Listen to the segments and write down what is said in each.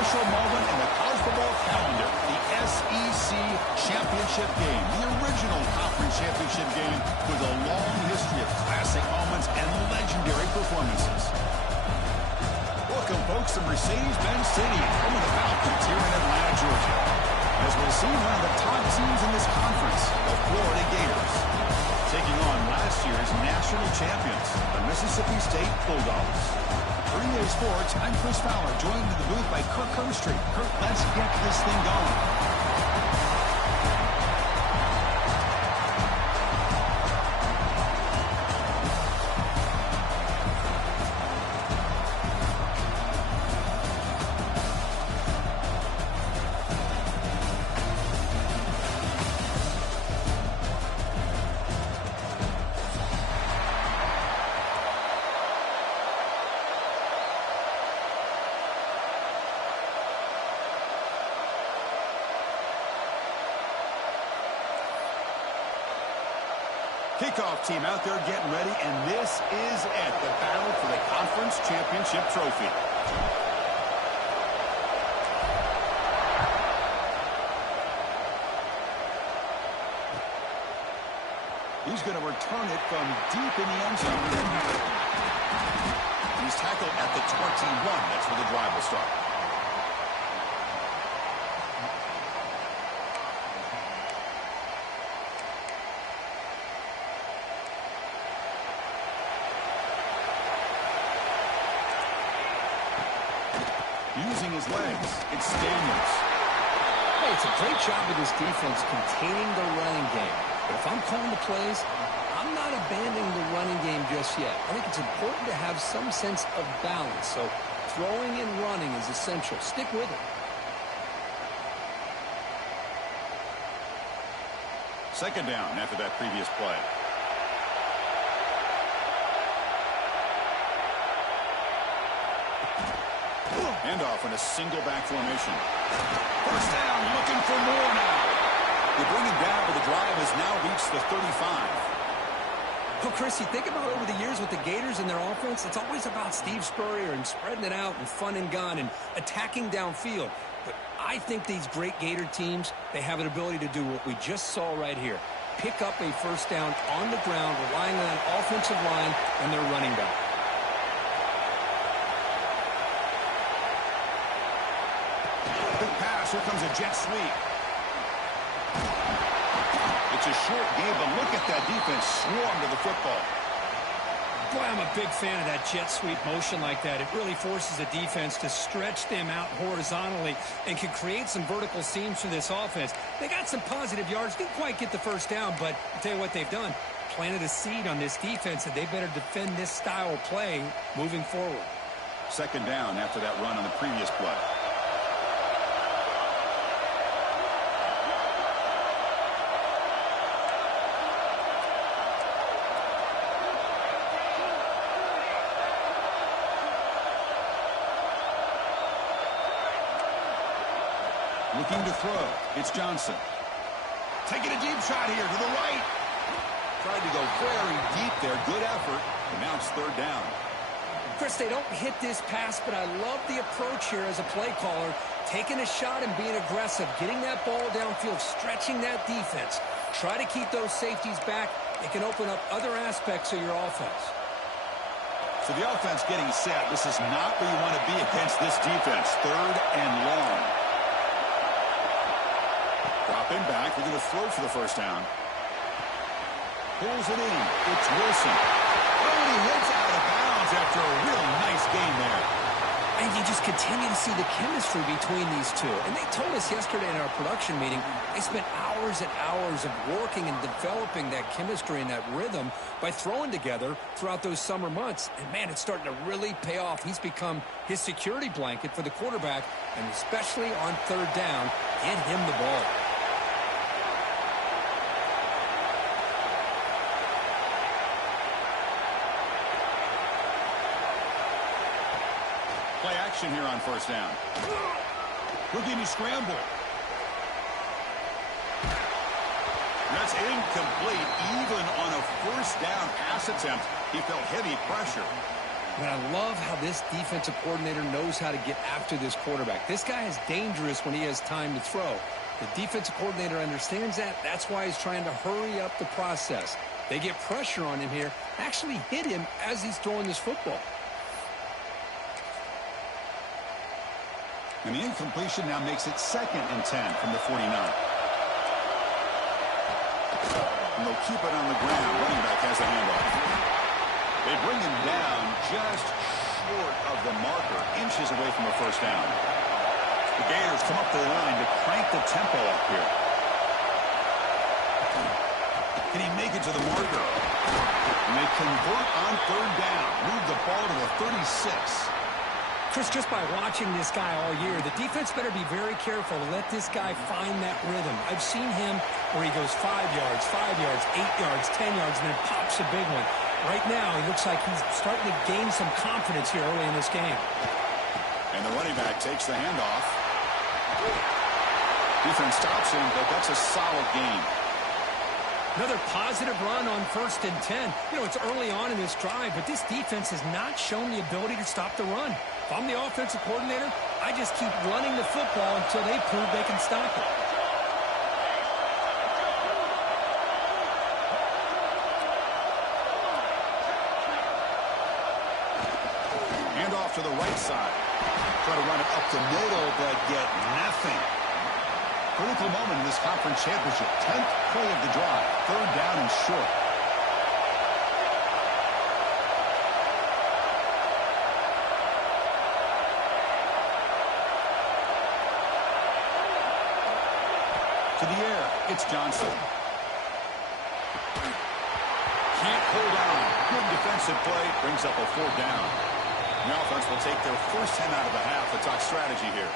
special moment in the college football calendar, the SEC championship game, the original conference championship game with a long history of classic moments and legendary performances. Welcome, folks, to Mercedes-Benz Stadium, home of the Falcons here in Atlanta, Georgia, as we'll see one of the top teams in this conference, the Florida Gators, taking on last year's national champions, the Mississippi State Bulldogs. For EA Sports, I'm Chris Fowler, joined in the booth by Kirk Herbstreit. Kirk, let's get this thing going. Kickoff team out there getting ready, and this is it, the battle for the conference championship trophy. He's going to return it from deep in the end zone. He's tackled at the 21. That's where the drive will start. Using his legs, it's Daniels. Hey, it's a great job of this defense containing the running game. But if I'm calling the plays, I'm not abandoning the running game just yet. I think it's important to have some sense of balance. So throwing and running is essential. Stick with it. Second down after that previous play. Handoff in a single back formation. First down, looking for more now. They bring him down, but the drive has now reached the 35. Well, Chris, you think about over the years with the Gators and their offense, it's always about Steve Spurrier and spreading it out and fun and gun and attacking downfield. But I think these great Gator teams, they have an ability to do what we just saw right here. Pick up a first down on the ground, relying on an offensive line and their running back. Here comes a jet sweep. It's a short game, but look at that defense swarm to the football. Boy, I'm a big fan of that jet sweep motion like that. It really forces the defense to stretch them out horizontally and can create some vertical seams for this offense. They got some positive yards, didn't quite get the first down, but I'll tell you what they've done. Planted a seed on this defense, and they better defend this style of play moving forward. Second down after that run on the previous play. Looking to throw. It's Johnson. Taking a deep shot here to the right. Tried to go very deep there. Good effort. And now it's third down. Chris, they don't hit this pass, but I love the approach here as a play caller. Taking a shot and being aggressive. Getting that ball downfield. Stretching that defense. Try to keep those safeties back. It can open up other aspects of your offense. So the offense getting set. This is not where you want to be against this defense. Third and long. Dropping back, we're going to throw for the first down. Pulls it in. It's Wilson. Oh, and he hits out of bounds after a real nice game there. And you just continue to see the chemistry between these two. And they told us yesterday in our production meeting, they spent hours and hours of working and developing that chemistry and that rhythm by throwing together throughout those summer months. And, man, it's starting to really pay off. He's become his security blanket for the quarterback, and especially on third down, get him the ball. Play action here on first down. Looking to scramble. That's incomplete. Even on a first down pass attempt, he felt heavy pressure. And I love how this defensive coordinator knows how to get after this quarterback. This guy is dangerous when he has time to throw. The defensive coordinator understands that. That's why he's trying to hurry up the process. They get pressure on him here, actually hit him as he's throwing this football. And the incompletion now makes it 2nd and 10 from the 49. And they'll keep it on the ground. Running back has the handoff. They bring him down just short of the marker, inches away from a first down. The Gators come up the line to crank the tempo up here. Can he make it to the marker? And they convert on 3rd down. Move the ball to the 36. Chris, just by watching this guy all year, the defense better be very careful to let this guy find that rhythm. I've seen him where he goes 5 yards, 8 yards, 10 yards, and then pops a big one. Right now, he looks like he's starting to gain some confidence here early in this game. And the running back takes the handoff. Defense stops him, but that's a solid gain. Another positive run on 1st and 10. You know, it's early on in this drive, but this defense has not shown the ability to stop the run. If I'm the offensive coordinator, I just keep running the football until they prove they can stop it. Handoff to the right side. Try to run it up the middle, but get nothing. Critical moment in this conference championship. 10th play of the drive. 3rd down and short. To the air, it's Johnson. Can't hold on. Good defensive play. Brings up a 4th down. The offense will take their first 10 out of the half. Let's talk strategy here.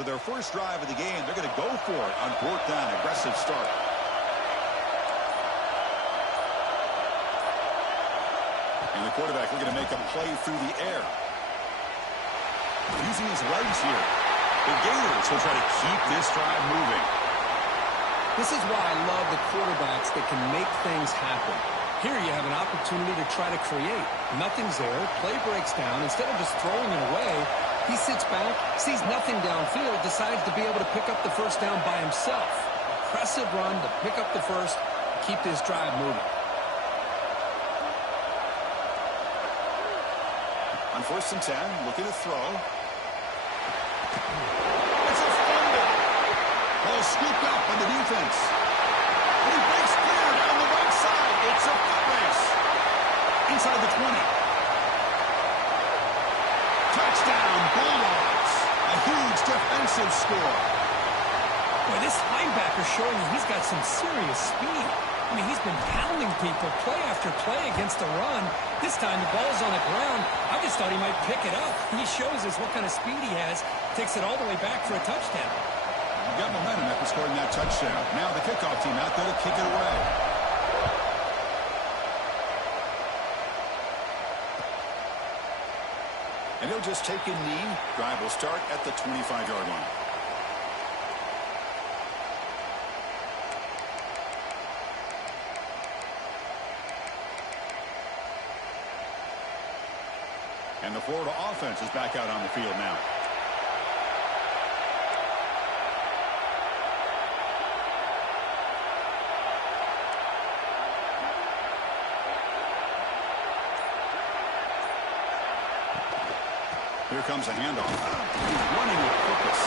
So their first drive of the game, they're going to go for it on 4th down. Aggressive start. And the quarterback looking to make a play through the air. Using his legs here. The Gators will try to keep this drive moving. This is why I love the quarterbacks that can make things happen. Here you have an opportunity to try to create. Nothing's there. Play breaks down. Instead of just throwing it away, he sits back, sees nothing downfield, decides to be able to pick up the first down by himself. Impressive run to pick up the first, keep this drive moving. On 1st and 10, looking to throw. It's a fumble. Ball scooped up on the defense. And he breaks clear down the right side. It's a foot race. Inside the 20. Touchdown, Bulldogs. A huge defensive score. Boy, this linebacker's showing that he's got some serious speed. I mean, he's been pounding people play after play against the run. This time the ball's on the ground. I just thought he might pick it up. He shows us what kind of speed he has. Takes it all the way back for a touchdown. You got momentum after scoring that touchdown. Now the kickoff team out there to kick it away. And he'll just take a knee. Drive will start at the 25-yard line. And the Florida offense is back out on the field now. Here comes a handoff. He's running with purpose.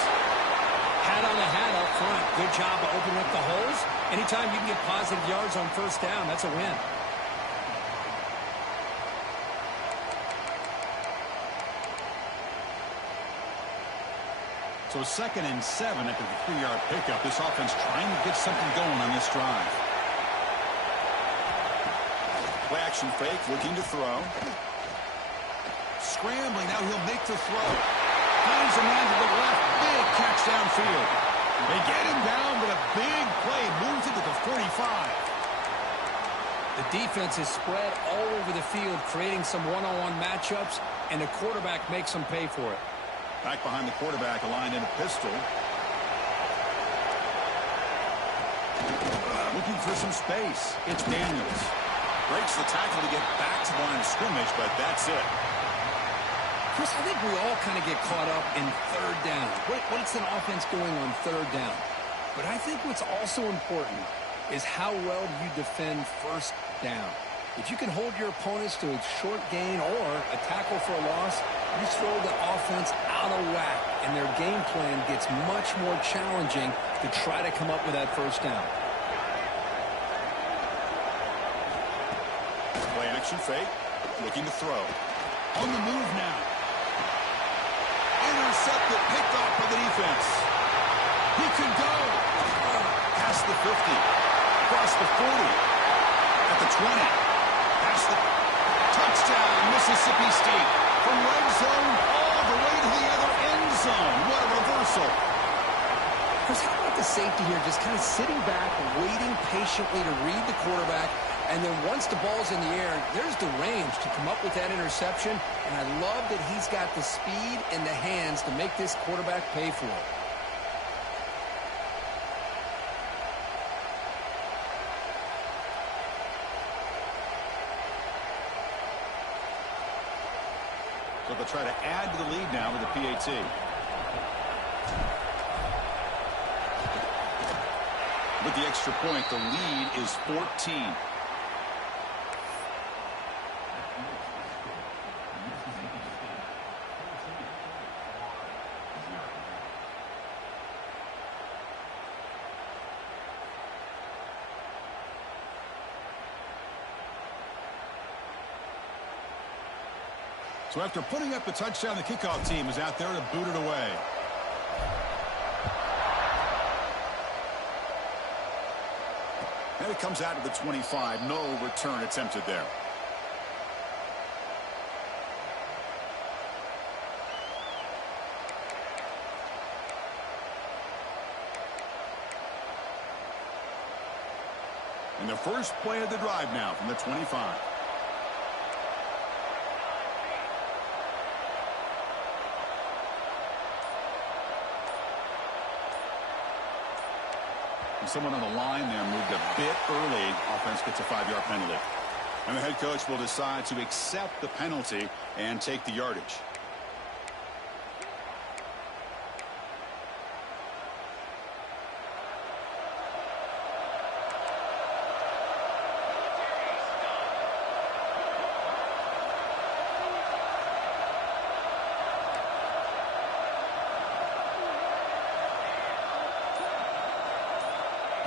Hat on the hat up front. Good job of opening up the holes. Anytime you can get positive yards on 1st down, that's a win. So 2nd and 7 after the 3-yard pickup. This offense trying to get something going on this drive. Play action fake, looking to throw. Scrambling, now he'll make the throw. Finds a man to the left, big catch downfield. They get him down, but a big play moves it to the 45. The defense is spread all over the field, creating some one-on-one matchups, and the quarterback makes them pay for it. Back behind the quarterback, aligned in a pistol. Looking for some space. It's Daniels. Breaks the tackle to get back to the line of scrimmage, but that's it. Chris, I think we all kind of get caught up in third down. What's an offense doing on third down? But I think what's also important is how well you defend first down. If you can hold your opponents to a short gain or a tackle for a loss, you throw the offense out of whack, and their game plan gets much more challenging to try to come up with that first down. Play action fake, looking to throw. On the move now. Intercepted, picked off by the defense. He can go. Past the 50. Across the 40. At the 20. Past the touchdown, Mississippi State. From red zone all the way to the other end zone. What a reversal. Chris, how about the safety here? Just kind of sitting back, waiting patiently to read the quarterback. And then once the ball's in the air, there's the range to come up with that interception. And I love that he's got the speed and the hands to make this quarterback pay for it. So they'll try to add to the lead now with the PAT. With the extra point, the lead is 14. So after putting up the touchdown, the kickoff team is out there to boot it away. And it comes out to the 25. No return attempted there. And the first play of the drive now from the 25. Someone on the line there moved a bit early. Offense gets a 5-yard penalty. And the head coach will decide to accept the penalty and take the yardage.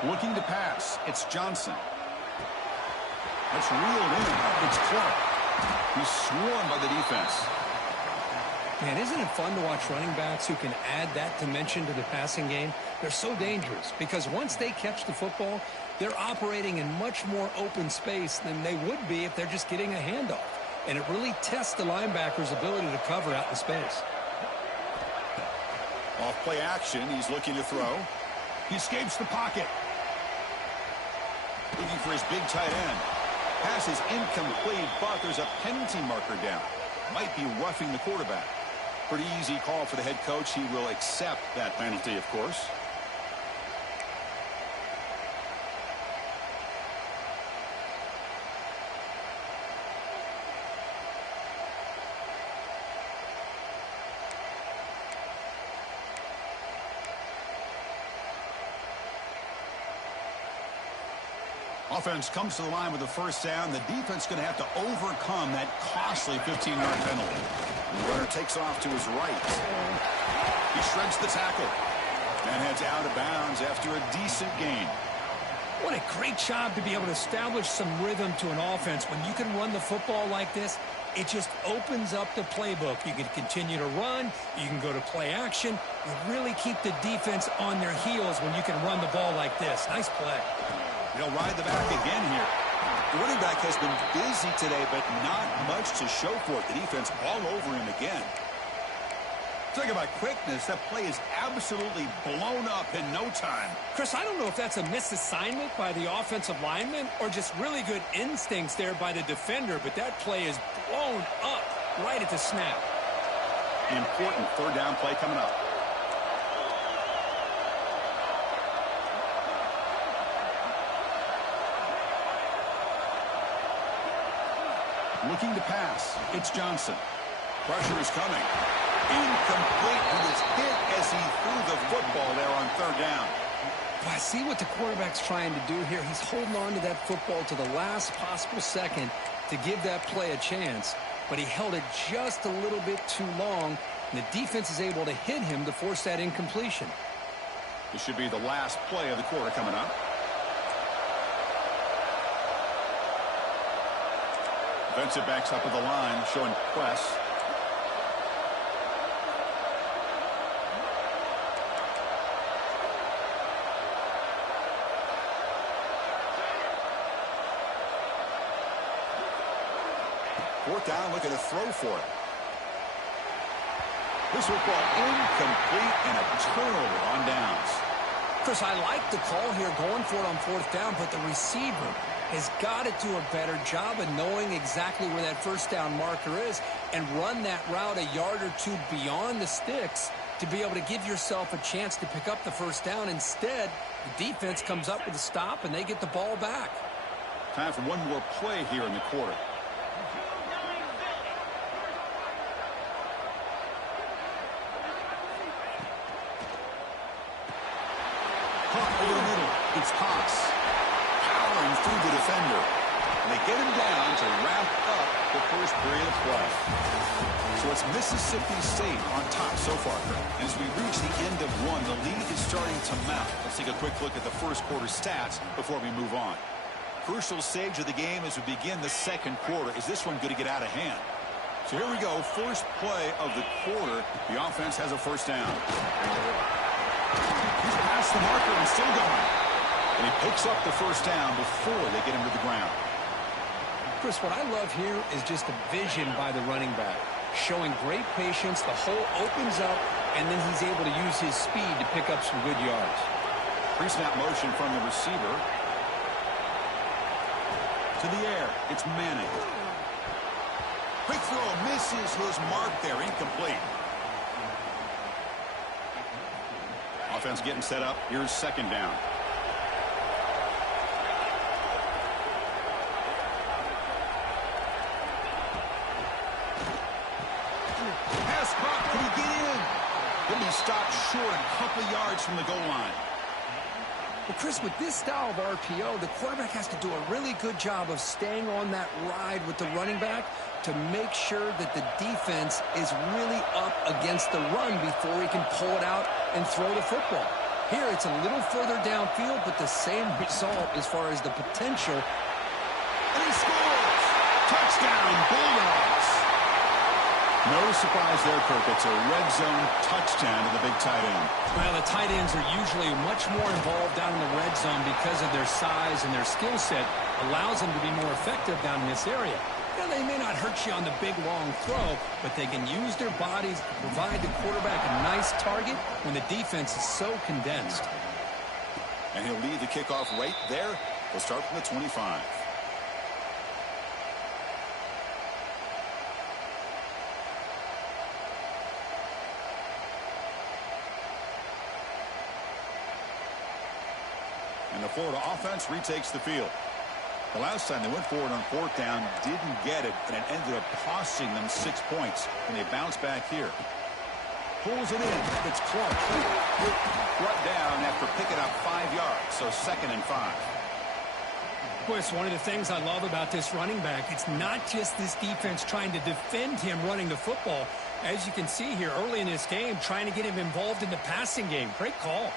Looking to pass. It's Johnson. That's reeled in. It's Clark. He's swarmed by the defense. Man, isn't it fun to watch running backs who can add that dimension to the passing game? They're so dangerous because once they catch the football, they're operating in much more open space than they would be if they're just getting a handoff. And it really tests the linebacker's ability to cover out in space. Off play action. He's looking to throw. He escapes the pocket. Looking for his big tight end. Pass is incomplete, but there's a penalty marker down. Might be roughing the quarterback. Pretty easy call for the head coach. He will accept that penalty, of course. Offense comes to the line with the first down. The defense is going to have to overcome that costly 15-yard penalty. The runner takes off to his right. He shreds the tackle and heads out of bounds after a decent gain. What a great job to be able to establish some rhythm to an offense. When you can run the football like this, it just opens up the playbook. You can continue to run. You can go to play action. You really keep the defense on their heels when you can run the ball like this. Nice play. He'll ride the back again here. The running back has been busy today, but not much to show for it. The defense all over him again. Talk about quickness. That play is absolutely blown up in no time. Chris, I don't know if that's a misassignment by the offensive lineman or just really good instincts there by the defender, but that play is blown up right at the snap. Important third down play coming up. Looking to pass. It's Johnson. Pressure is coming. Incomplete. He was hit as he threw the football there on third down. Well, I see what the quarterback's trying to do here. He's holding on to that football to the last possible second to give that play a chance. But he held it just a little bit too long, and the defense is able to hit him to force that incompletion. This should be the last play of the quarter coming up. Defensive backs up at the line, showing press. Fourth down, looking to throw for it. This football incomplete and a turnover on downs. Chris, I like the call here going for it on fourth down, but the receiver has got to do a better job of knowing exactly where that first down marker is and run that route a yard or two beyond the sticks to be able to give yourself a chance to pick up the first down. Instead, the defense comes up with a stop and they get the ball back. Time for one more play here in the quarter. Over the middle, it's Cox. Powering through the defender. And they get him down to wrap up the first period of play. So it's Mississippi State on top so far. And as we reach the end of one, the lead is starting to mount. Let's take a quick look at the first quarter stats before we move on. Crucial stage of the game as we begin the second quarter. Is this one going to get out of hand? So here we go. First play of the quarter. The offense has a first down. He's past the marker and still going. And he picks up the first down before they get him to the ground. Chris, what I love here is just the vision by the running back. Showing great patience, the hole opens up, and then he's able to use his speed to pick up some good yards. Pre-snap motion from the receiver. To the air, it's Manning. Quick throw, misses his mark there, incomplete. Offense getting set up. Here's second down. Pass caught. Can he get in? He'll be stopped short a couple yards from the goal line. Well, Chris, with this style of RPO, the quarterback has to do a really good job of staying on that ride with the running back to make sure that the defense is really up against the run before he can pull it out and throw the football. Here, it's a little further downfield, but the same result as far as the potential. And he scores! Touchdown, Bulldogs! No surprise there, Kirk. It's a red zone touchdown to the big tight end. Well, the tight ends are usually much more involved down in the red zone because of their size and their skill set allows them to be more effective down in this area. Now, they may not hurt you on the big, long throw, but they can use their bodies to provide the quarterback a nice target when the defense is so condensed. And he'll lead the kickoff right there. We'll start from the 25. And the Florida offense retakes the field. The last time they went forward on fourth down, didn't get it, and it ended up costing them 6 points. And they bounce back here. Pulls it in. It's Clark. Brought down after picking up 5 yards, so 2nd and 5. Boy, it's one of the things I love about this running back. It's not just this defense trying to defend him running the football. As you can see here early in this game, trying to get him involved in the passing game. Great call.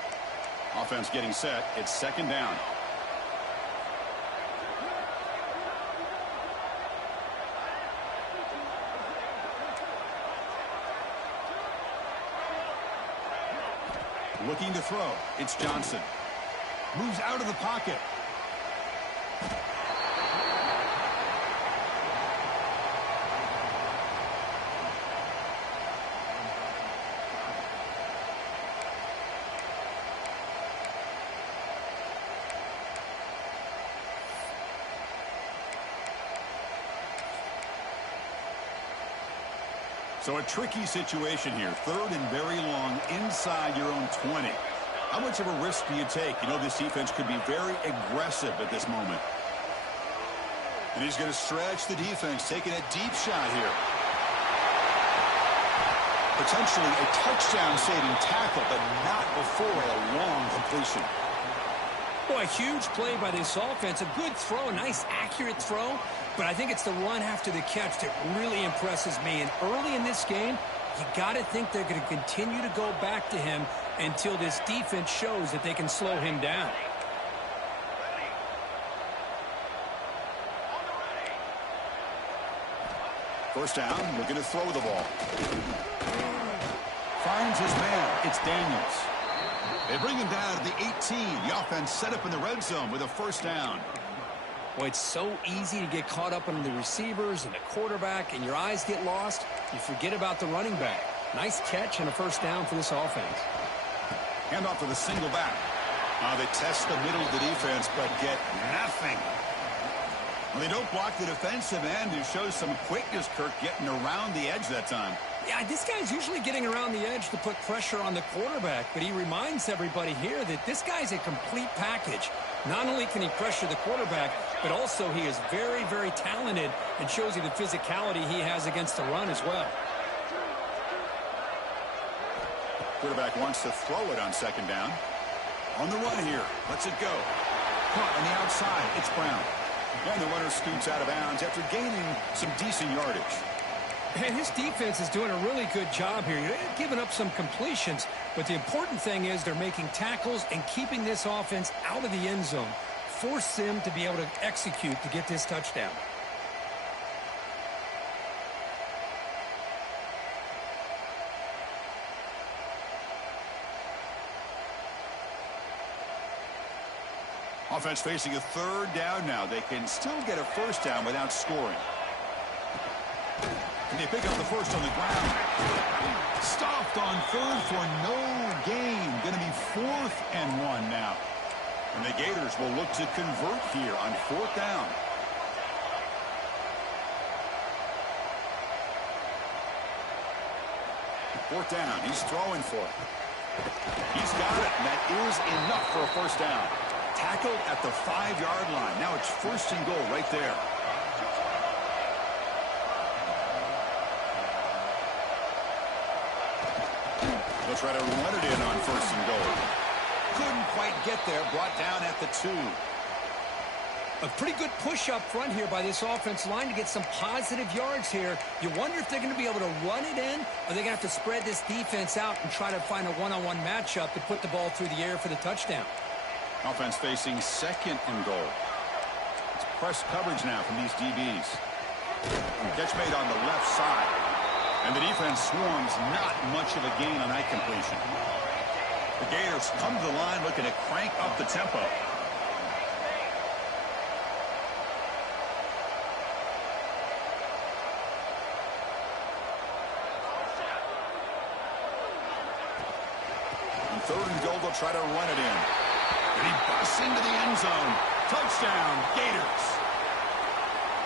Offense getting set. It's 2nd down. Looking to throw. It's Johnson. Moves out of the pocket. So a tricky situation here. Third and very long inside your own 20. How much of a risk do you take? You know, this defense could be very aggressive at this moment. And he's going to stretch the defense, taking a deep shot here. Potentially a touchdown-saving tackle, but not before a long completion. Boy, a huge play by this offense. A good throw, a nice accurate throw. But I think it's the run after the catch that really impresses me. And early in this game, you got to think they're going to continue to go back to him until this defense shows that they can slow him down. First down, looking to throw the ball. Finds his man. It's Daniels. They bring him down to the 18. The offense set up in the red zone with a first down. Boy, it's so easy to get caught up in the receivers and the quarterback, and your eyes get lost. You forget about the running back. Nice catch and a first down for this offense. Handoff to the single back. They test the middle of the defense, but get nothing. Well, they don't block the defensive end, who shows some quickness, Kirk, getting around the edge that time. Yeah, this guy's usually getting around the edge to put pressure on the quarterback, but he reminds everybody here that this guy's a complete package. Not only can he pressure the quarterback, but also he is very, very talented and shows you the physicality he has against the run as well. Quarterback wants to throw it on second down. On the run here. Lets it go. Caught on the outside. It's Brown. And the runner scoots out of bounds after gaining some decent yardage. And his defense is doing a really good job here. They're giving up some completions, but the important thing is they're making tackles and keeping this offense out of the end zone. Force them to be able to execute to get this touchdown. Offense facing a third down now. They can still get a first down without scoring. And they pick up the first on the ground. Stopped on third for no gain. Going to be 4th and 1 now. And the Gators will look to convert here on 4th down. Fourth down. He's throwing for it. He's got it. And that is enough for a first down. Tackled at the 5-yard line. Now it's 1st and goal right there. They'll try to run it in on 1st and goal. Couldn't quite get there. Brought down at the 2. A pretty good push up front here by this offense line to get some positive yards here. You wonder if they're going to be able to run it in, or they're going to have to spread this defense out and try to find a one-on-one matchup to put the ball through the air for the touchdown. Offense facing 2nd and goal. It's press coverage now from these DBs. Catch made on the left side. And the defense swarms, not much of a gain on that completion. The Gators come to the line looking to crank up the tempo. On 3rd and goal, they'll try to run it in. And he busts into the end zone. Touchdown, Gators.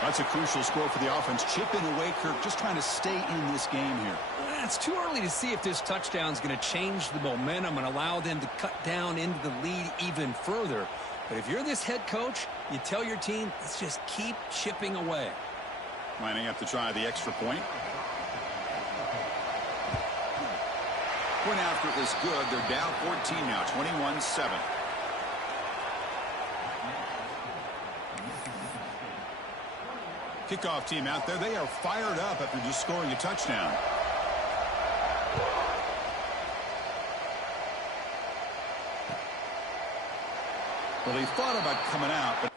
That's a crucial score for the offense. Chipping away, Kirk, just trying to stay in this game here. It's too early to see if this touchdown is going to change the momentum and allow them to cut down into the lead even further. But if you're this head coach, you tell your team, let's just keep chipping away. Lining up to try the extra point. Point after is good. They're down 14 now, 21-7. Kickoff team out there. They are fired up after just scoring a touchdown. Well, he thought about coming out, but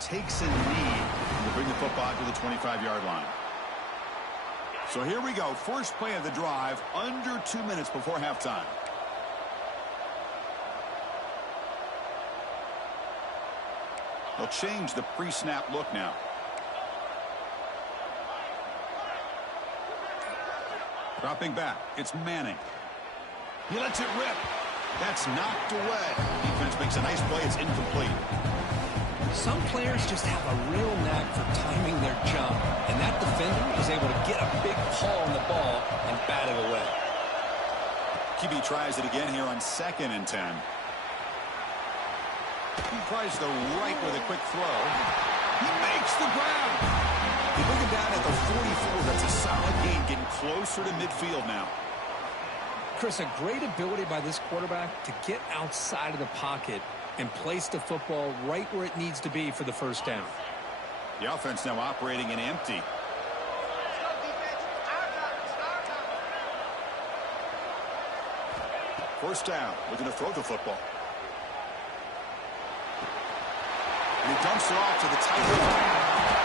takes a knee to bring the football to the 25-yard line. So here we go. First play of the drive, under 2 minutes before halftime. They'll change the pre-snap look now. Dropping back, it's Manning. He lets it rip. That's knocked away. Defense makes a nice play. It's incomplete. Some players just have a real knack for timing their jump, and that defender was able to get a big paw on the ball and bat it away. QB tries it again here on 2nd and 10. He tries the right with a quick throw. He makes the grab. They bring him down at the 44. That's a solid gain, getting closer to midfield now. Chris, a great ability by this quarterback to get outside of the pocket and place the football right where it needs to be for the first down. The offense now operating in empty. First down, looking to throw the football. And he dumps it off to the tight end.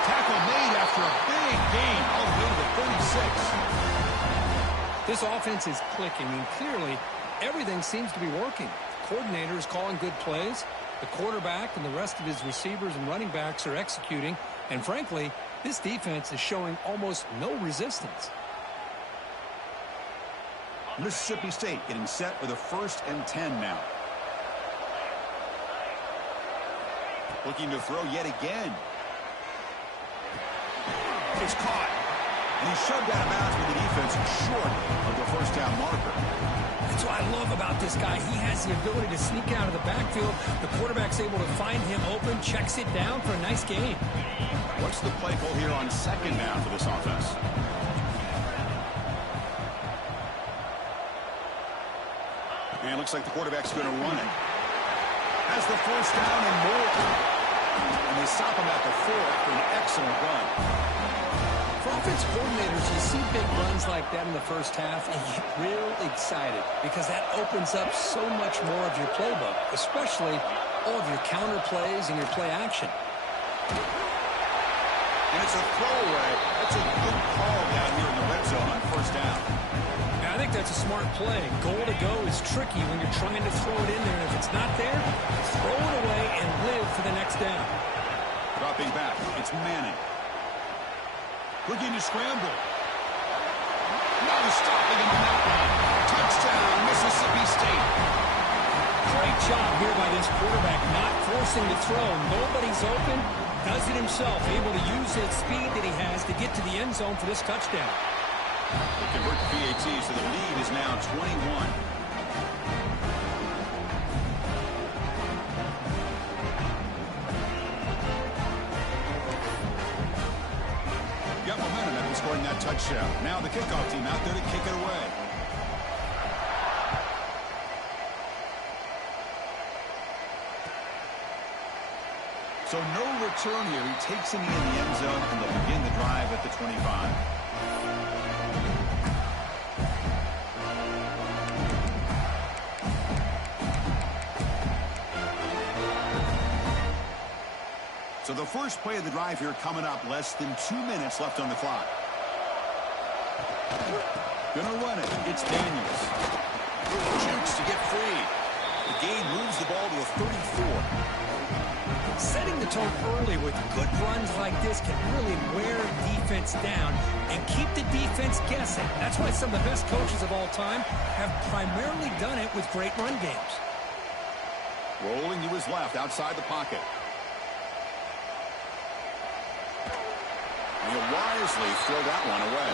Tackle made after a big gain all the way to the 36. This offense is clicking, and clearly everything seems to be working. The coordinator is calling good plays. The quarterback and the rest of his receivers and running backs are executing. And frankly, this defense is showing almost no resistance. Mississippi State getting set for the 1st and 10 now. Looking to throw yet again. It's caught. And he's shoved out of bounds with the defense short of the first down marker. That's what I love about this guy. He has the ability to sneak out of the backfield. The quarterback's able to find him open, checks it down for a nice gain. What's the play call here on 2nd down for this offense? And it looks like the quarterback's going to run it. Has the first down and more. And they stop him at the 4 for an excellent run. For offense coordinators, you see big runs like that in the first half and you get real excited because that opens up so much more of your playbook, especially all of your counter plays and your play action. And it's a throwaway. That's a good call down here in the red zone on first down. Yeah, I think that's a smart play. Goal to go is tricky when you're trying to throw it in there. If it's not there, throw it away and live for the next down. Dropping back, it's Manning. Looking to scramble. No stopping him on that one. Touchdown, Mississippi State. Great job here by this quarterback, not forcing the throw. Nobody's open. Does it himself, able to use that speed that he has to get to the end zone for this touchdown. They convert the PAT, so the lead is now 21. Got momentum after scoring that touchdown. Now the kickoff team out there to kick it away. So no return here. He takes a knee in the end zone, and they'll begin the drive at the 25. So the first play of the drive here coming up. Less than 2 minutes left on the clock. Gonna run it. It's Daniels. Shoots to get free. The gain moves the ball to a 34. Setting the tone early with good runs like this can really wear defense down and keep the defense guessing. That's why some of the best coaches of all time have primarily done it with great run games. Rolling to his left outside the pocket. And he'll wisely throw that one away.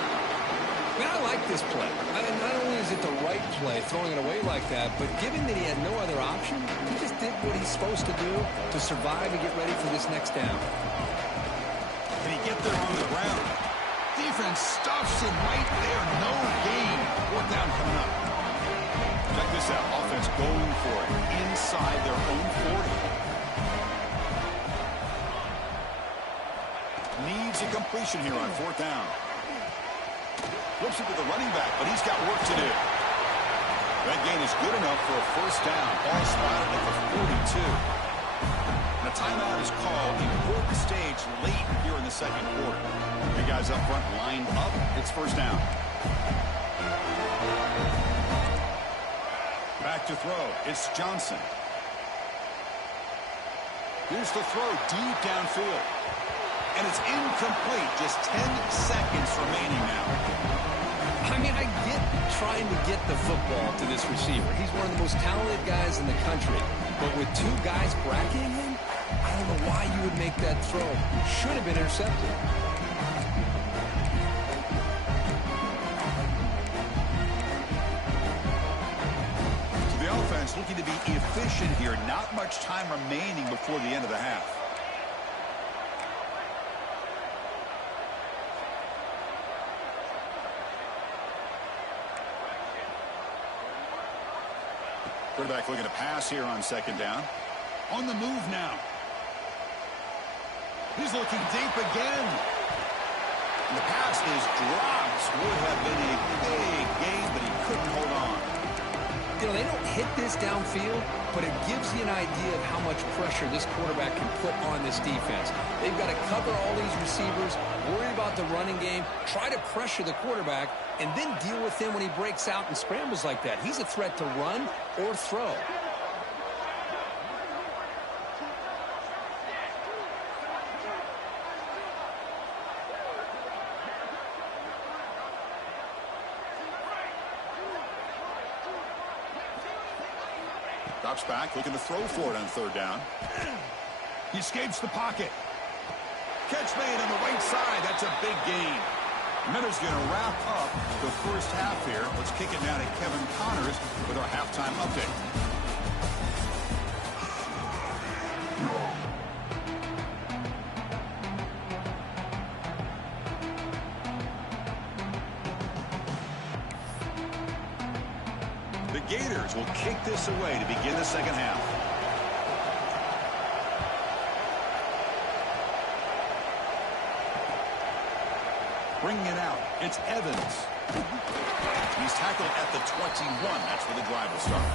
Man, I like this play. Not only is it the right play, throwing it away like that, but given that he had no other option, he just did what he's supposed to do to survive and get ready for this next down. Can he get there on the ground? Defense stuffs him right there. No gain. 4th down coming up. Check this out. Offense going for it inside their own 40. Needs a completion here on 4th down. Flips it to the running back, but he's got work to do. That gain is good enough for a first down. Ball spotted at the 42. And a A timeout is called. Important stage late here in the second quarter. The guys up front lined up. It's first down. Back to throw. It's Johnson. Here's the throw deep downfield. And it's incomplete. Just 10 seconds remaining now. I mean, I get trying to get the football to this receiver. He's one of the most talented guys in the country. But with two guys bracketing him, I don't know why you would make that throw. Should have been intercepted. So the offense looking to be efficient here. Not much time remaining before the end of the half. Quarterback looking to pass here on second down. On the move now. He's looking deep again. And the pass is dropped. Would have been a big gain, but he couldn't hold on. You know, they don't hit this downfield, but it gives you an idea of how much pressure this quarterback can put on this defense. They've got to cover all these receivers, worry about the running game, try to pressure the quarterback, and then deal with him when he breaks out and scrambles like that. He's a threat to run or throw. Drops back, looking to throw for it on third down. He escapes the pocket. Catch made on the right side. That's a big gain. Miller's going to wrap up the first half here. Let's kick it now to Kevin Connors with our halftime update. The Gators will kick this away to begin the second half. Bringing it out, it's Evans. He's tackled at the 21. That's where the drive will start.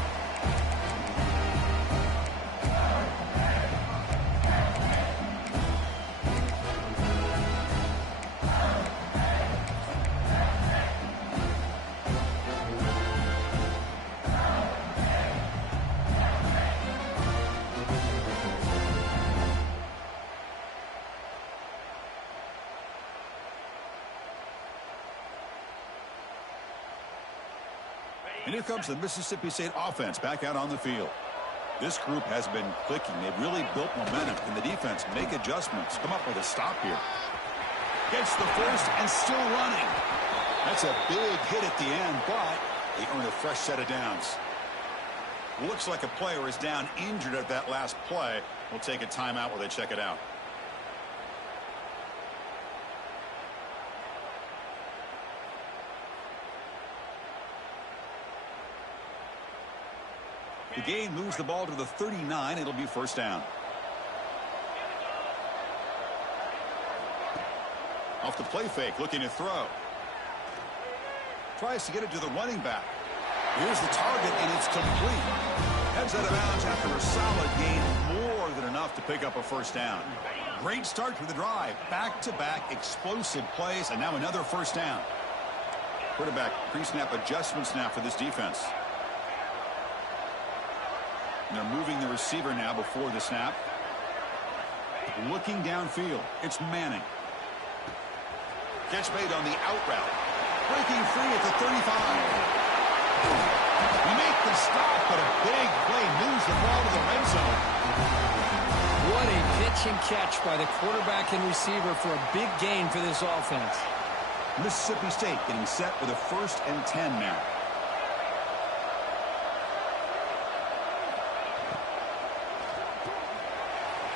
And here comes the Mississippi State offense back out on the field. This group has been clicking. They've really built momentum. Can the defense make adjustments? Come up with a stop here. Gets the first and still running. That's a big hit at the end, but they earn a fresh set of downs. Looks like a player is down injured at that last play. We'll take a timeout while they check it out. The gain moves the ball to the 39. It'll be first down. Off the play fake, looking to throw. Tries to get it to the running back. Here's the target, and it's complete. Heads out of bounds after a solid gain, more than enough to pick up a first down. Great start to the drive. Back-to-back explosive plays, and now another first down. Quarterback pre-snap adjustments now for this defense. And they're moving the receiver now before the snap. Looking downfield. It's Manning. Catch made on the out route. Breaking free at the 35. We make the stop, but a big play moves the ball to the red zone. What a pitch and catch by the quarterback and receiver for a big gain for this offense. Mississippi State getting set with a 1st and 10 now.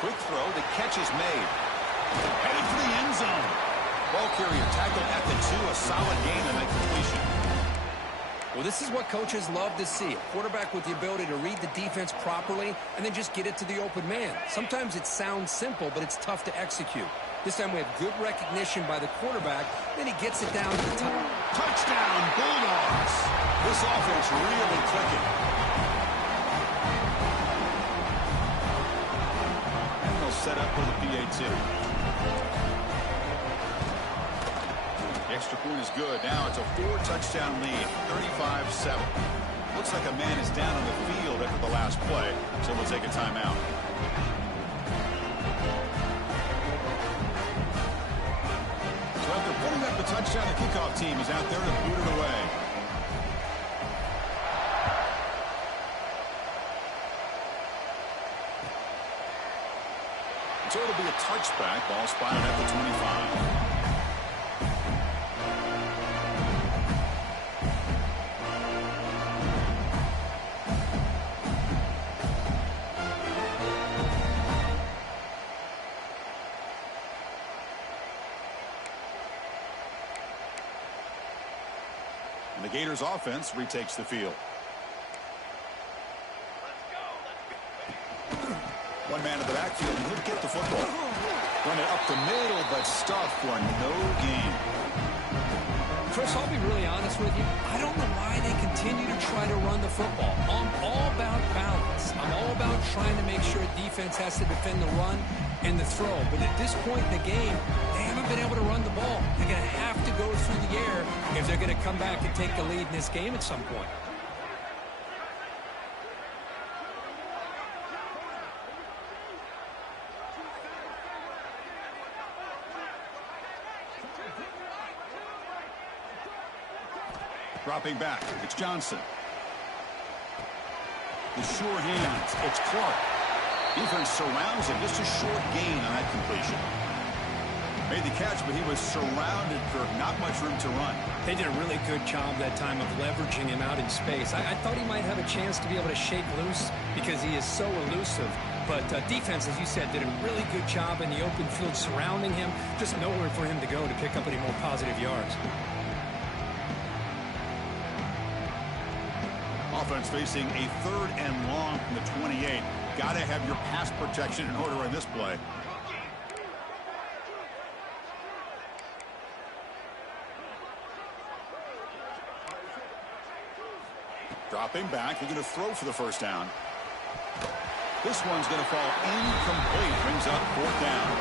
Quick throw, the catch is made. Headed for the end zone. Ball carrier tackled at the 2, a solid gain and a completion. Well, this is what coaches love to see. A quarterback with the ability to read the defense properly and then just get it to the open man. Sometimes it sounds simple, but it's tough to execute. This time we have good recognition by the quarterback, then he gets it down to the top. Touchdown, Bulldogs. This offense really clicking. set up for the PAT. The extra point is good. Now it's a 4-touchdown lead, 35-7. Looks like a man is down on the field after the last play, so we'll take a timeout. So after putting up the touchdown, the kickoff team is out there to boot it away. So it'll be a touchback. Ball spotted at the 25. And the Gators offense retakes the field. One man in the backfield, and he'll get the football. Run it up the middle, but stuffed for no gain. Chris, I'll be really honest with you. I don't know why they continue to try to run the football. I'm all about balance. I'm all about trying to make sure defense has to defend the run and the throw. But at this point in the game, they haven't been able to run the ball. They're going to have to go through the air if they're going to come back and take the lead in this game at some point. Dropping back, it's Johnson. The sure hands, it's Clark. Defense surrounds him, just a short gain on that completion. Made the catch, but he was surrounded for not much room to run. They did a really good job that time of leveraging him out in space. I thought he might have a chance to be able to shake loose because he is so elusive. But defense, as you said, did a really good job in the open field surrounding him. Just nowhere for him to go to pick up any more positive yards. Offense facing a 3rd and long from the 28. Got to have your pass protection in order in this play. Dropping back, they're going to throw for the first down. This one's going to fall incomplete. Brings up 4th down.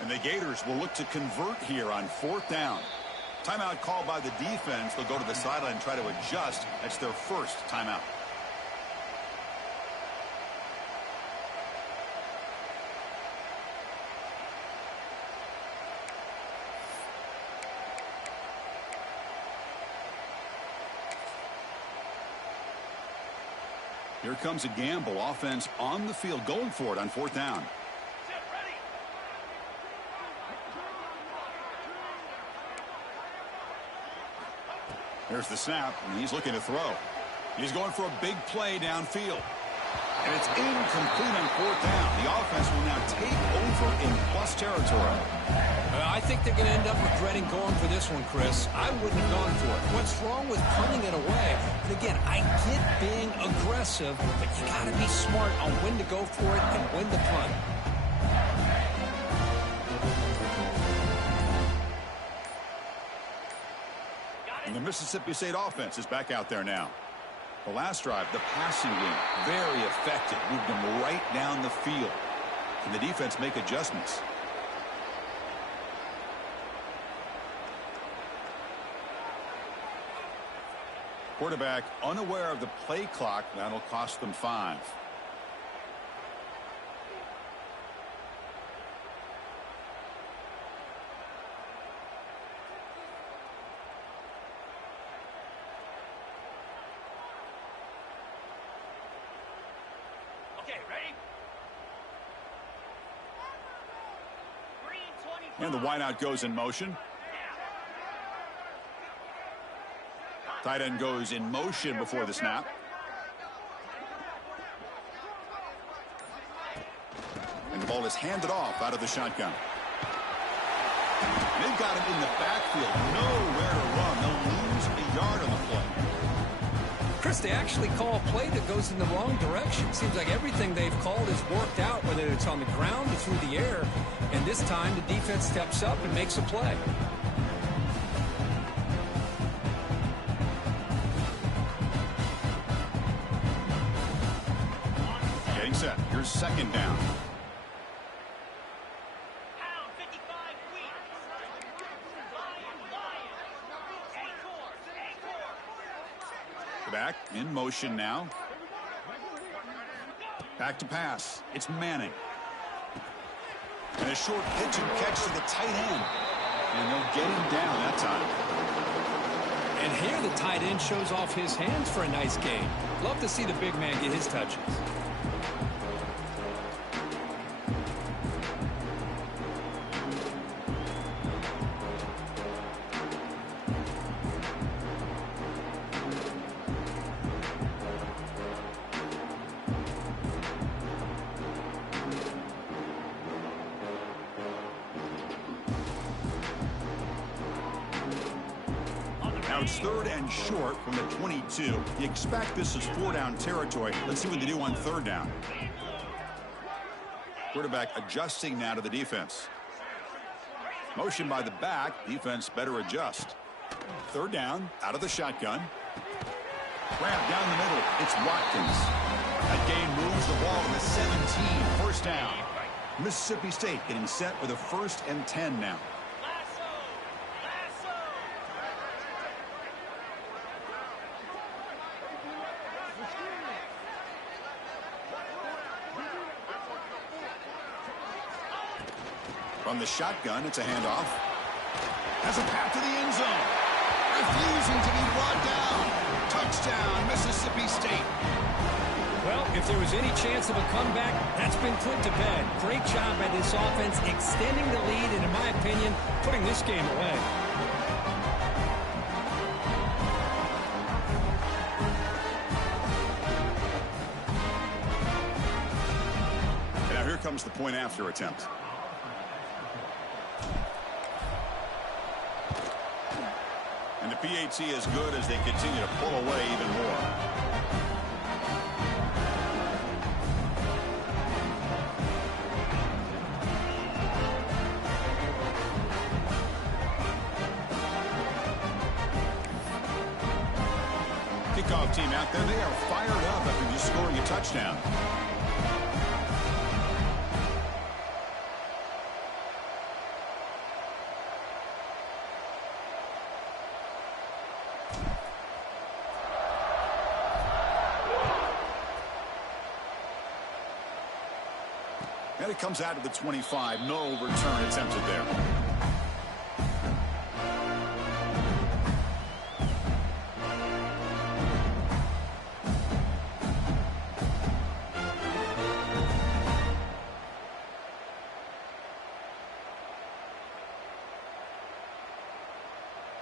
And the Gators will look to convert here on 4th down. Timeout called by the defense. They'll go to the sideline and try to adjust. That's their first timeout. Here comes a gamble. Offense on the field going for it on 4th down. There's the snap, and he's looking to throw. He's going for a big play downfield. And it's incomplete on 4th down. The offense will now take over in plus territory. I think they're going to end up regretting going for this one, Chris. I wouldn't have gone for it. What's wrong with punting it away? And again, I get being aggressive, but you got to be smart on when to go for it and when to punt. And the Mississippi State offense is back out there now. The last drive, the passing game, very effective. Moved them right down the field. Can the defense make adjustments? Quarterback unaware of the play clock. That'll cost them 5. And the wideout goes in motion. Tight end goes in motion before the snap. And the ball is handed off out of the shotgun. And they've got him in the backfield. Nowhere to run. They'll lose a yard on the play. Chris, they actually call a play that goes in the wrong direction. Seems like everything they've called has worked out, whether it's on the ground or through the air. And this time, the defense steps up and makes a play. Getting set. Here's second down. Back in motion now. Back to pass. It's Manning. And a short pitch and catch to the tight end. And they'll get him down that time. And here the tight end shows off his hands for a nice gain. Love to see the big man get his touches. Now it's third and short from the 22. You expect this is 4-down territory. Let's see what they do on third down. Quarterback adjusting now to the defense. Motion by the back. Defense better adjust. Third down, out of the shotgun. Grab down the middle. It's Watkins. That gain moves the ball to the 17. First down. Mississippi State getting set with a 1st and 10 now. From the shotgun, it's a handoff. Has a path to the end zone. Refusing to be brought down. Touchdown, Mississippi State. Well, if there was any chance of a comeback, that's been put to bed. Great job by this offense extending the lead and, in my opinion, putting this game away. And now here comes the point after attempt. And the PAT is good as they continue to pull away even more. Kickoff team out there, they are fired up after just scoring a touchdown. And it comes out of the 25. No return attempted there.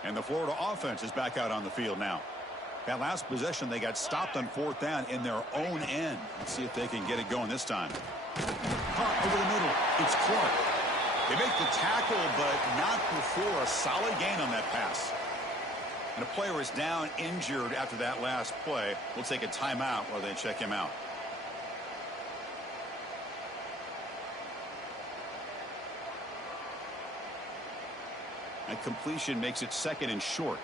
And the Florida offense is back out on the field now. That last possession, they got stopped on 4th down in their own end. Let's see if they can get it going this time. Over the middle, it's Clark. They make the tackle, but not before a solid gain on that pass. And a player is down injured after that last play. We'll take a timeout while they check him out. That completion makes it 2nd and short.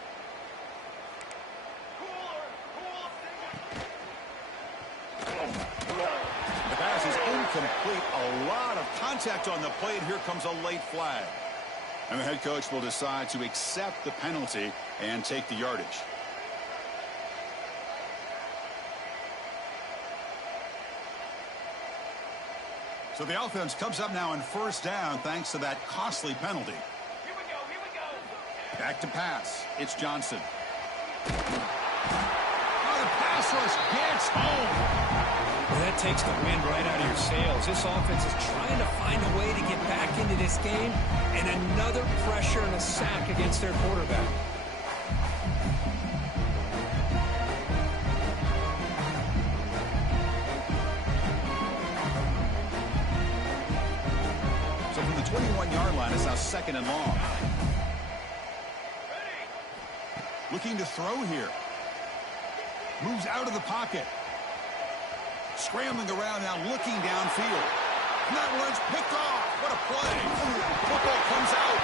The pass is incomplete. A lot of contact on the play, and here comes a late flag. And the head coach will decide to accept the penalty and take the yardage. So the offense comes up now on 1st down thanks to that costly penalty. Here we go. Back to pass. It's Johnson. Oh, the pass rush gets home. Well, that takes the wind right out of your sails. This offense is trying to find a way to get back into this game, and another pressure and a sack against their quarterback. So from the 21-yard line, it's now 2nd and long. Looking to throw here. Moves out of the pocket. Scrambling around now, looking downfield. And that one's picked off. What a play. Football comes out.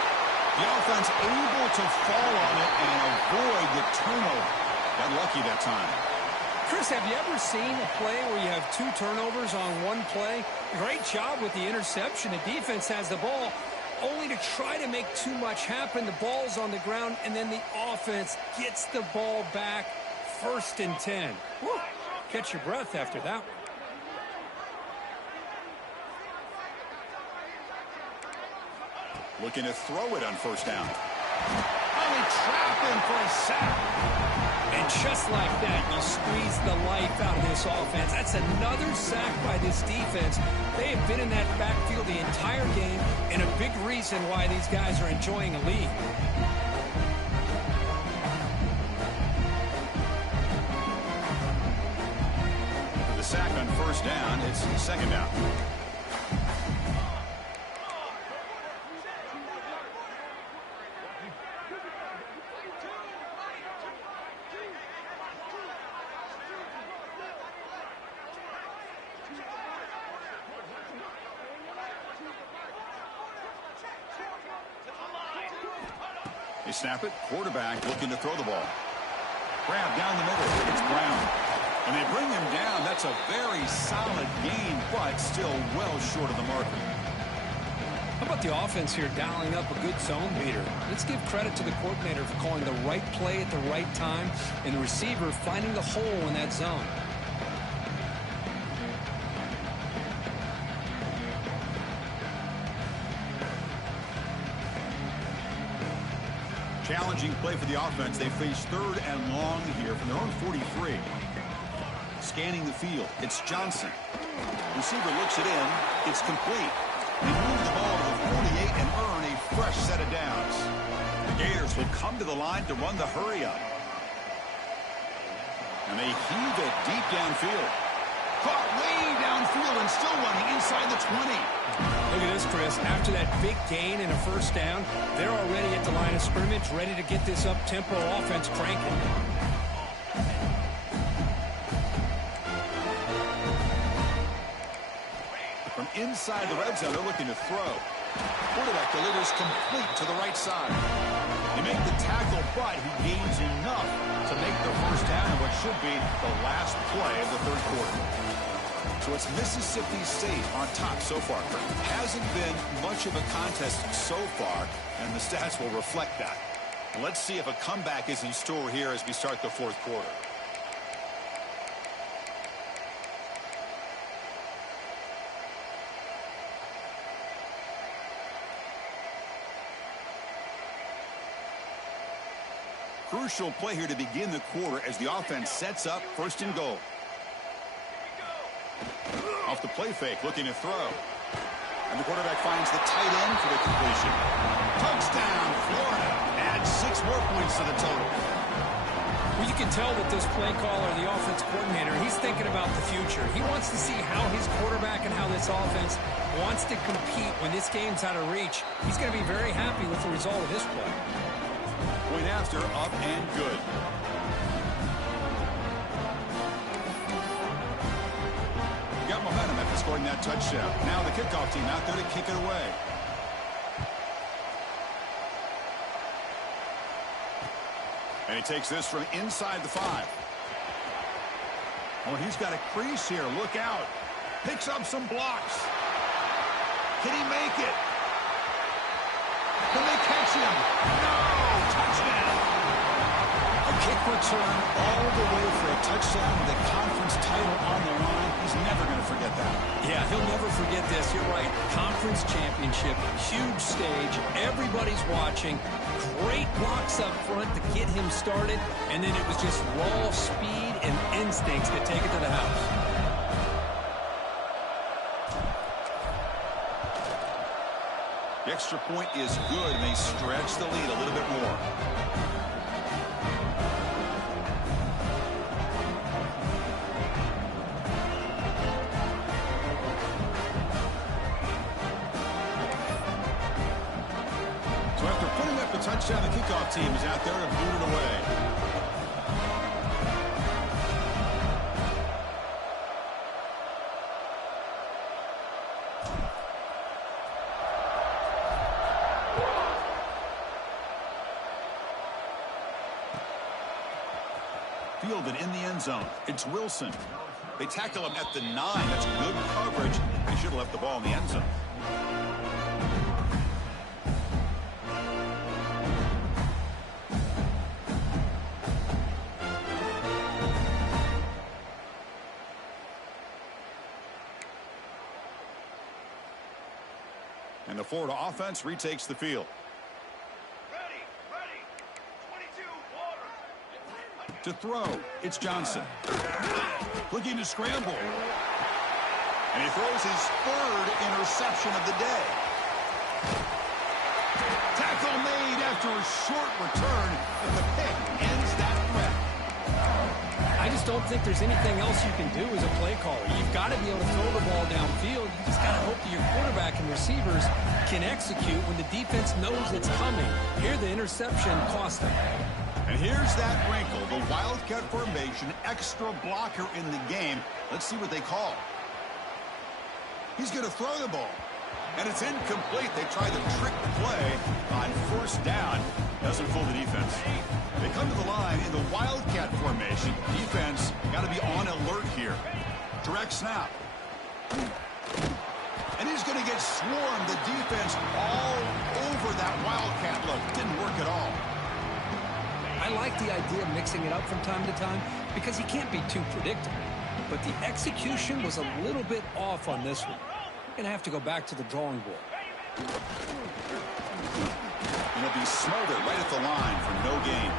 The offense able to fall on it and avoid the turnover. Got lucky that time. Chris, have you ever seen a play where you have 2 turnovers on one play? Great job with the interception. The defense has the ball, only to try to make too much happen. The ball's on the ground, and then the offense gets the ball back. 1st and 10. Woo. Catch your breath after that one. Looking to throw it on 1st down. Oh, he trapped him for a sack. And just like that, you squeeze the life out of this offense. That's another sack by this defense. They have been in that backfield the entire game, and a big reason why these guys are enjoying a lead. The sack on 1st down. It's 2nd down. They snap it. Quarterback looking to throw the ball. Grab down the middle. It's Brown. And they bring him down. That's a very solid gain, but still well short of the marker. How about the offense here dialing up a good zone beater? Let's give credit to the coordinator for calling the right play at the right time and the receiver finding the hole in that zone. Challenging play for the offense. They face 3rd and long here from their own 43. Scanning the field. It's Johnson. Receiver looks it in. It's complete. They move the ball to the 48 and earn a fresh set of downs. The Gators will come to the line to run the hurry up. And they heave it deep downfield. Caught way downfield and still running inside the 20. Look at this, Chris. After that big gain and a 1st down, they're already at the line of scrimmage, ready to get this up-tempo offense cranking. From inside the red zone, they're looking to throw. Quarterback delivers complete to the right side. They make the tackle, but he gains enough to make the 1st down in what should be the last play of the 3rd quarter. So it's Mississippi State on top so far. Hasn't been much of a contest so far, and the stats will reflect that. Let's see if a comeback is in store here as we start the 4th quarter. Crucial play here to begin the quarter as the offense sets up 1st and goal. Off the play fake, looking to throw. And the quarterback finds the tight end for the completion. Touchdown, Florida. Adds 6 more points to the total. Well, you can tell that this play caller, the offense coordinator, he's thinking about the future. He wants to see how his quarterback and how this offense wants to compete when this game's out of reach. He's going to be very happy with the result of this play. Point after, up and good. Got momentum after scoring that touchdown. Now the kickoff team out there to kick it away. And he takes this from inside the 5. Oh, he's got a crease here. Look out. Picks up some blocks. Can he make it? Can they catch him? No! Touchdown! A kick return all the way for a touchdown with a conference title on the line. He's never going to forget that. Yeah, he'll never forget this. You're right. Conference championship, huge stage. Everybody's watching. Great blocks up front to get him started. And then it was just raw speed and instincts that take it to the house. The extra point is good, and they stretch the lead a little bit more. So after putting up a touchdown, the kickoff team is out there to boot it away. Fielded in the end zone. It's Wilson. They tackle him at the 9. That's good coverage. They should have left the ball in the end zone. And the Florida offense retakes the field. Ready. 22, water. To throw, it's Johnson. Looking to scramble. And he throws his third interception of the day. Tackle made after a short return, but the pick ends that threat. I just don't think there's anything else you can do as a play caller. You've got to be able to throw the ball downfield. You just got to hope that your quarterback and receivers can execute when the defense knows it's coming. Here, the interception cost them. And here's that wrinkle, the Wildcat formation, extra blocker in the game. Let's see what they call. He's going to throw the ball. And it's incomplete. They try the trick play on first down. Doesn't fool the defense. They come to the line in the Wildcat formation. Defense got to be on alert here. Direct snap. And he's going to get swarmed. The defense all over that Wildcat look. Didn't work at all. I like the idea of mixing it up from time to time because he can't be too predictable. But the execution was a little bit off on this one. We're going to have to go back to the drawing board. And he'll be smothered right at the line for no gain.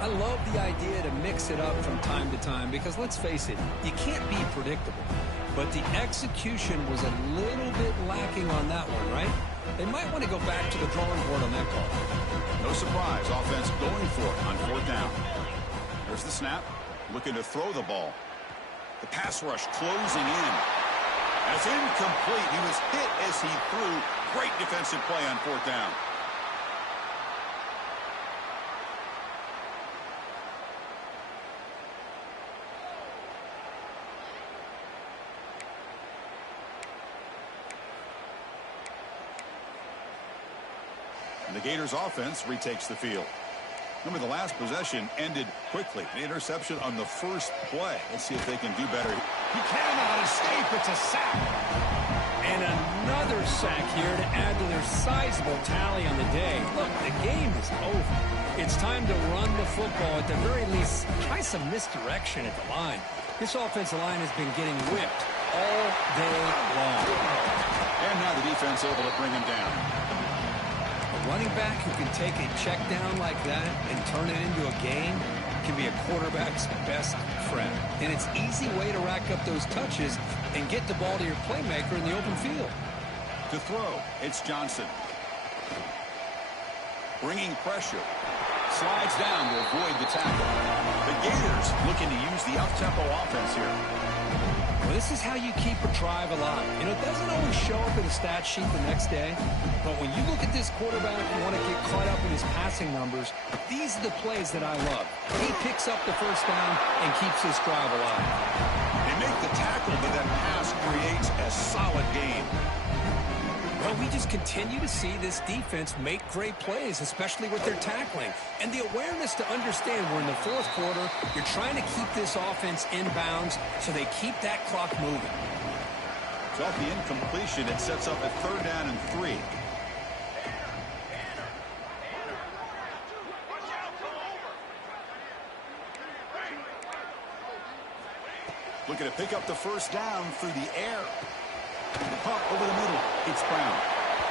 I love the idea to mix it up from time to time because, let's face it, you can't be predictable. But the execution was a little bit lacking on that one, right? They might want to go back to the drawing board on that call. No surprise, offense going for it on fourth down. There's the snap, looking to throw the ball. The pass rush closing in. That's incomplete. He was hit as he threw. Great defensive play on fourth down. And the Gators offense retakes the field. Remember, the last possession ended quickly. The interception on the first play. Let's see if they can do better. He cannot escape. It's a sack. And another sack here to add to their sizable tally on the day. Look, the game is over. It's time to run the football. At the very least, try some misdirection at the line. This offensive line has been getting whipped all day long. And now the defense able to bring him down. A running back who can take a check down like that and turn it into a game can be a quarterback's best friend. And it's an easy way to rack up those touches and get the ball to your playmaker in the open field. To throw, it's Johnson. Bringing pressure. Slides down to avoid the tackle. The Gators looking to use the up-tempo offense here. Well, this is how you keep a drive alive. You know, it doesn't always show up in the stat sheet the next day, but when you look at this quarterback, you want to get caught up in his passing numbers. These are the plays that I love. He picks up the first down and keeps this drive alive. They make the tackle, but that pass creates a solid gain. Well, we just continue to see this defense make great plays, especially with their tackling. And the awareness to understand we're in the fourth quarter, you're trying to keep this offense in bounds so they keep that clock moving. So off the incompletion, it sets up a third down and 3. Looking to pick up the first down through the air. Pump over the middle. It's Brown.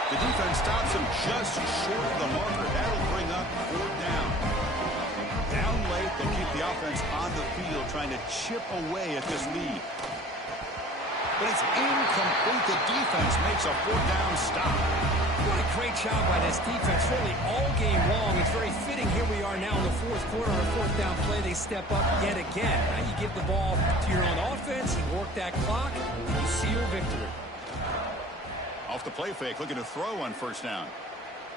The defense stops him just short of the marker. That'll bring up fourth down. Down late, they'll keep the offense on the field trying to chip away at this lead. But it's incomplete. The defense makes a fourth down stop. What a great job by this defense, really all game long. It's very fitting. Here we are now in the fourth quarter, a fourth down play. They step up yet again. Now you give the ball to your own offense, you work that clock, and you see your victory. Off the play fake, looking to throw on first down.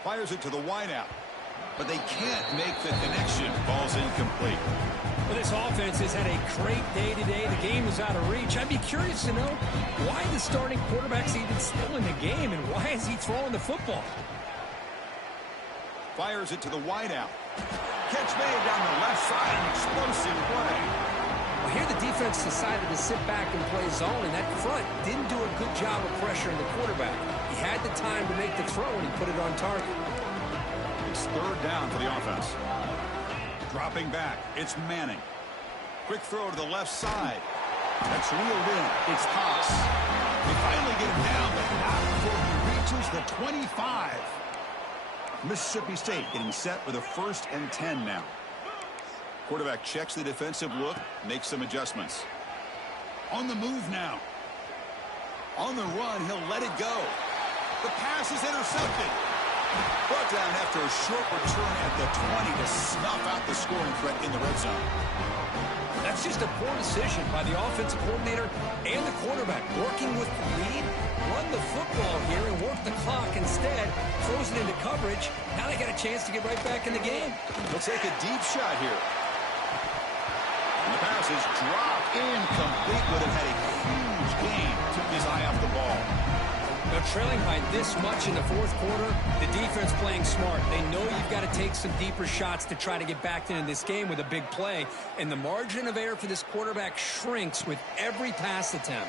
Fires it to the wideout. But they can't make the connection. Ball's incomplete. Well, this offense has had a great day today. The game is out of reach. I'd be curious to know why the starting quarterback's even still in the game and why is he throwing the football? Fires it to the wideout. Catch made down the left side. An explosive play. Well, here the defense decided to sit back and play zone, and that front didn't do a good job of pressuring the quarterback. He had the time to make the throw, and he put it on target. It's third down for the offense. Dropping back, it's Manning. Quick throw to the left side. That's reeled in. It's Haas. They finally get him down, but not before he reaches the 25. Mississippi State getting set with a 1st and 10 now. Quarterback checks the defensive look, makes some adjustments. On the move now. On the run, he'll let it go. The pass is intercepted. Brought down after a short return at the 20 to snuff out the scoring threat in the red zone. That's just a poor decision by the offensive coordinator and the quarterback. Working with the lead, run the football here and work the clock instead. Throws it into coverage. Now they got a chance to get right back in the game. He'll take a deep shot here. And the pass is dropped incomplete, but it had a huge gain. Took his eye off the ball. They're trailing by this much in the fourth quarter. The defense playing smart. They know you've got to take some deeper shots to try to get back into this game with a big play. And the margin of error for this quarterback shrinks with every pass attempt.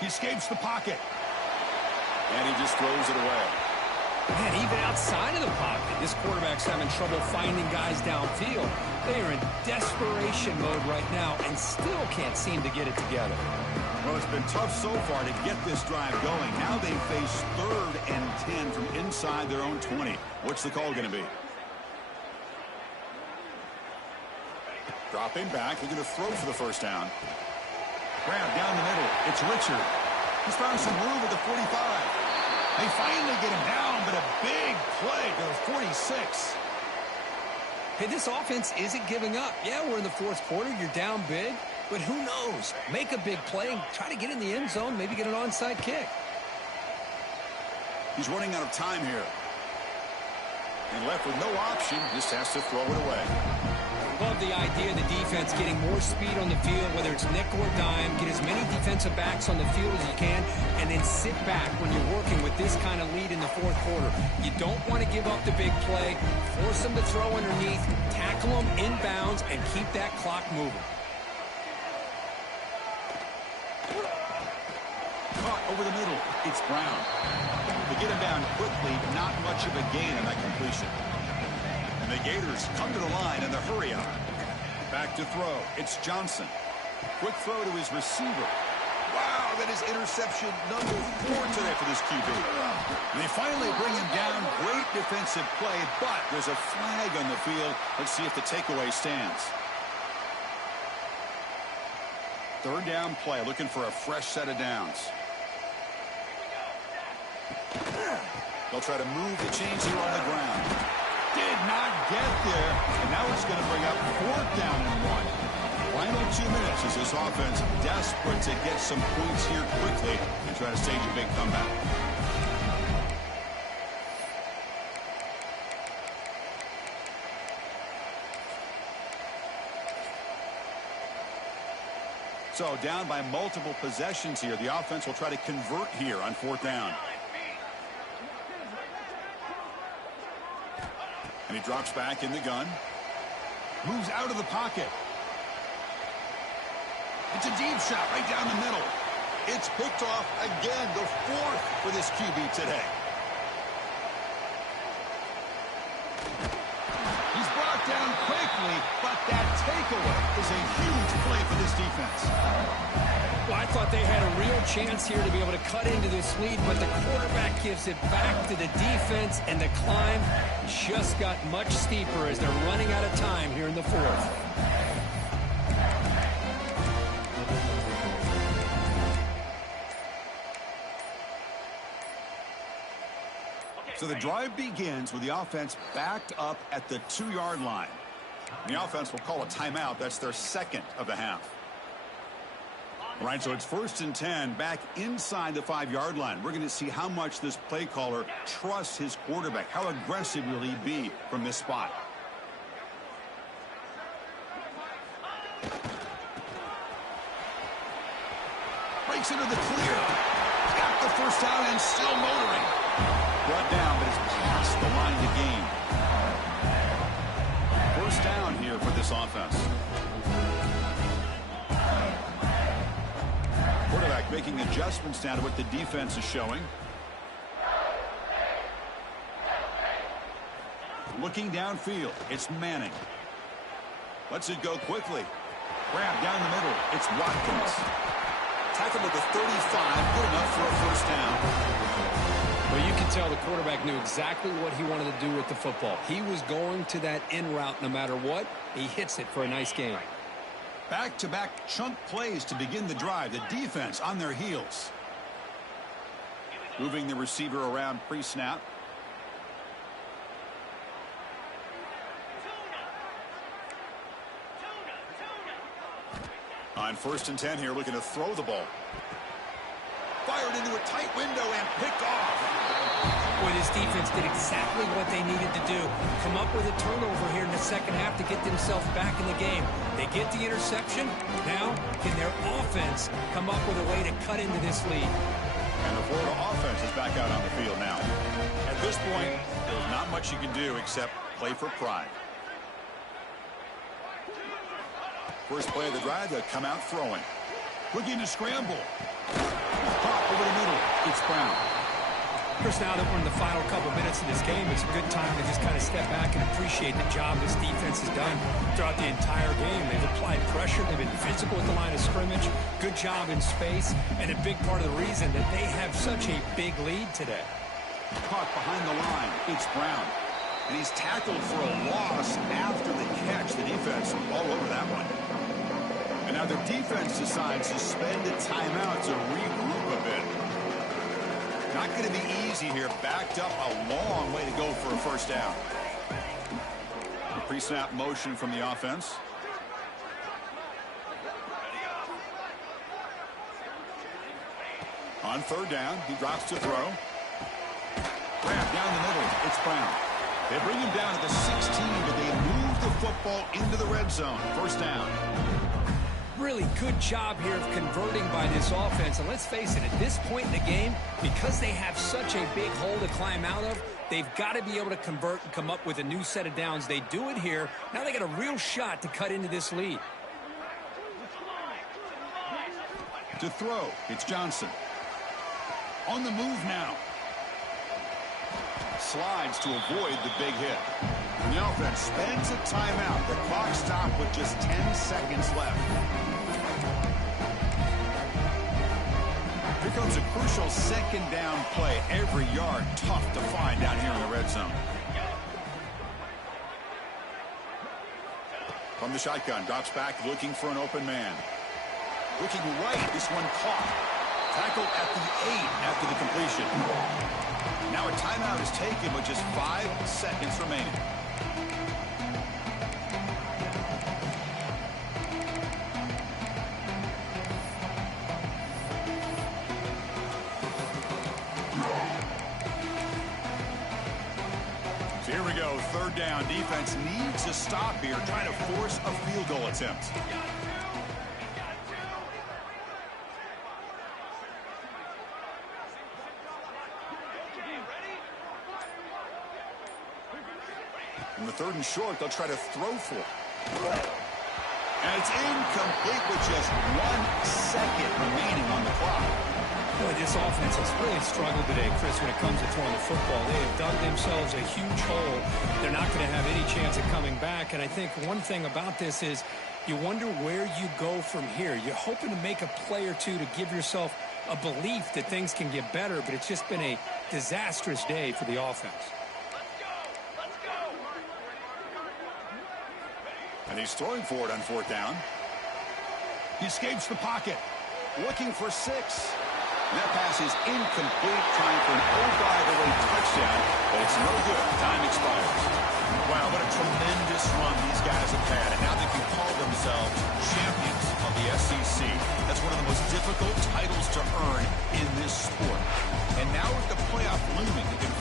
He escapes the pocket. And he just throws it away. Man, even outside of the pocket, this quarterback's having trouble finding guys downfield. They are in desperation mode right now and still can't seem to get it together. Well, it's been tough so far to get this drive going. Now they face 3rd and 10 from inside their own 20. What's the call going to be? Dropping back. They're going to throw for the 1st down. Grab down the middle. It's Richard. He's found some room at the 45. They finally get him down, but a big play to the 46. Hey, this offense isn't giving up. Yeah, we're in the fourth quarter. You're down big. But who knows? Make a big play. Try to get in the end zone. Maybe get an onside kick. He's running out of time here. And left with no option. Just has to throw it away. Love the idea of the defense getting more speed on the field, whether it's nickel or dime. Get as many defensive backs on the field as you can, and then sit back when you're working with this kind of lead in the fourth quarter. You don't want to give up the big play. Force them to throw underneath, tackle them inbounds, and keep that clock moving. Caught over the middle. It's Brown. They get him down quickly. Not much of a gain on that completion. And the Gators come to the line in the hurry up. Back to throw. It's Johnson. Quick throw to his receiver. Wow, that is interception number 4 today for this QB. And they finally bring him down. Great defensive play, but there's a flag on the field. Let's see if the takeaway stands. 3rd down play, looking for a fresh set of downs. They'll try to move the chains here on the ground. Did not get there, and now it's going to bring up 4th down and 1. Final 2 minutes as this offense desperate to get some points here quickly and try to stage a big comeback. So down by multiple possessions here. The offense will try to convert here on 4th down. And he drops back in the gun. Moves out of the pocket. It's a deep shot right down the middle. It's picked off again, the 4th for this QB today. He's brought down quickly, but that takeaway is a huge play for this defense. Well, I thought they had a real chance here to be able to cut into this lead, but the quarterback gives it back to the defense, and the climb just got much steeper as they're running out of time here in the 4th. So the drive begins with the offense backed up at the 2-yard line. The offense will call a timeout. That's their 2nd of the half. All right, so it's 1st and 10 back inside the 5-yard line. We're going to see how much this play caller trusts his quarterback. How aggressive will he be from this spot? Breaks into the clear. Got the 1st down and still motoring. Brought down, but it's past the line to this offense. Quarterback making adjustments now to what the defense is showing. Looking downfield, it's Manning. Lets it go quickly. Grab down the middle, it's Watkins. Tackled at the 35, good enough for a first down. Well, you can tell the quarterback knew exactly what he wanted to do with the football. He was going to that in route no matter what. He hits it for a nice gain. Back-to-back chunk plays to begin the drive. The defense on their heels. Moving the receiver around pre-snap. On 1st and 10 here, looking to throw the ball. Fired into a tight window and picked off. Boy, this defense did exactly what they needed to do. Come up with a turnover here in the second half to get themselves back in the game. They get the interception. Now, can their offense come up with a way to cut into this lead? And the Florida offense is back out on the field now. At this point, there's not much you can do except play for pride. First play of the drive, they'll come out throwing. Looking to scramble. Pop over the middle. It's Brown. Chris, now that we're in the final couple minutes of this game, it's a good time to just kind of step back and appreciate the job this defense has done throughout the entire game. They've applied pressure. They've been physical at the line of scrimmage. Good job in space. And a big part of the reason that they have such a big lead today. Caught behind the line. It's Brown. And he's tackled for a loss after the catch. The defense all over that one. And now the defense decides to spend a timeout to regroup a bit. Not going to be easy here. Backed up a long way to go for a first down. The pre-snap motion from the offense. On 3rd down, he drops to throw. Grab down the middle. It's Brown. They bring him down at the 16, but they move the football into the red zone. First down. Really good job here of converting by this offense. And let's face it, at this point in the game, because they have such a big hole to climb out of, they've got to be able to convert and come up with a new set of downs. They do it here. Now they got a real shot to cut into this lead. To throw, it's Johnson. On the move now. Slides to avoid the big hit. And the offense spends a timeout. The clock stopped with just 10 seconds left. Here comes a crucial 2nd down play. Every yard tough to find down here in the red zone. From the shotgun, drops back looking for an open man. Looking right, this one caught. Tackled at the 8 after the completion. Now a timeout is taken with just 5 seconds remaining. So here we go, 3rd down. Defense needs a stop here, trying to force a field goal attempt. On the 3rd and short, they'll try to throw for it. And it's incomplete with just 1 second remaining on the clock. Boy, this offense has really struggled today, Chris, when it comes to throwing the football. They have dug themselves a huge hole. They're not going to have any chance of coming back. And I think one thing about this is you wonder where you go from here. You're hoping to make a play or two to give yourself a belief that things can get better, but it's just been a disastrous day for the offense. And he's throwing for it on 4th down. He escapes the pocket. Looking for 6. And that pass is incomplete. Trying for an oh-by-the-way touchdown. But it's no good. Time expires. Wow, what a tremendous run these guys have had. And now they can call themselves champions of the SEC. That's one of the most difficult titles to earn in this sport. And now with the playoff looming, they can